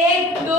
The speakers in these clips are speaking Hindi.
1 2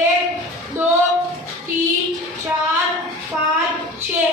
1 2 3 4 5 6.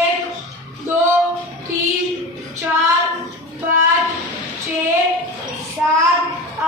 1 2 3 4 5 6 7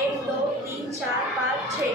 1 2 3 4 5 6.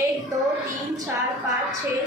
1 2 3 4 5 6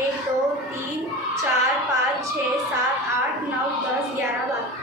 1 2 3 4 5 6 7 8 9 10 11 12.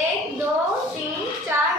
1 2 3 4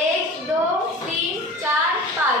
1 2 3 4 5.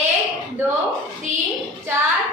1 2 3 4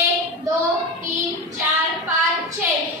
1 2 3 4 5 6.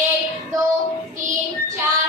1 2 3 4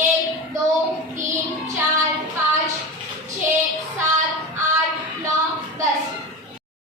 1 2 3 4 5 6 7 8 9 10.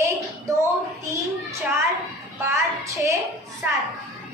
1 2 3 4 5 6 7.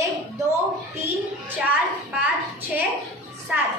1 2 3 4 5 6 7.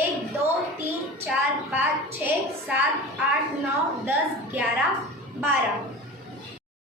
1 2 3 4 5 6 7 8 9 10 11 12.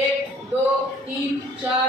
1 2 3 4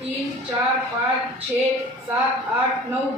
3 4 5 6 7 8 9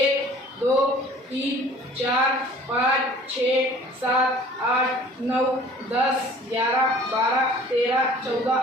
1 2 3 4 5 6 7 8 9 10 11 12 13 14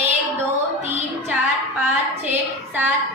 1 2 3 4 5 6 7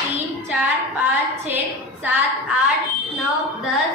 3 4 5 6 7 8 9 10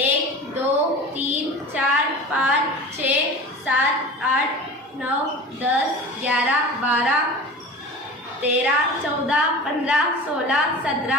1 2 3 4 5 6 7 8 9 10 11 12 13 14 15 16 17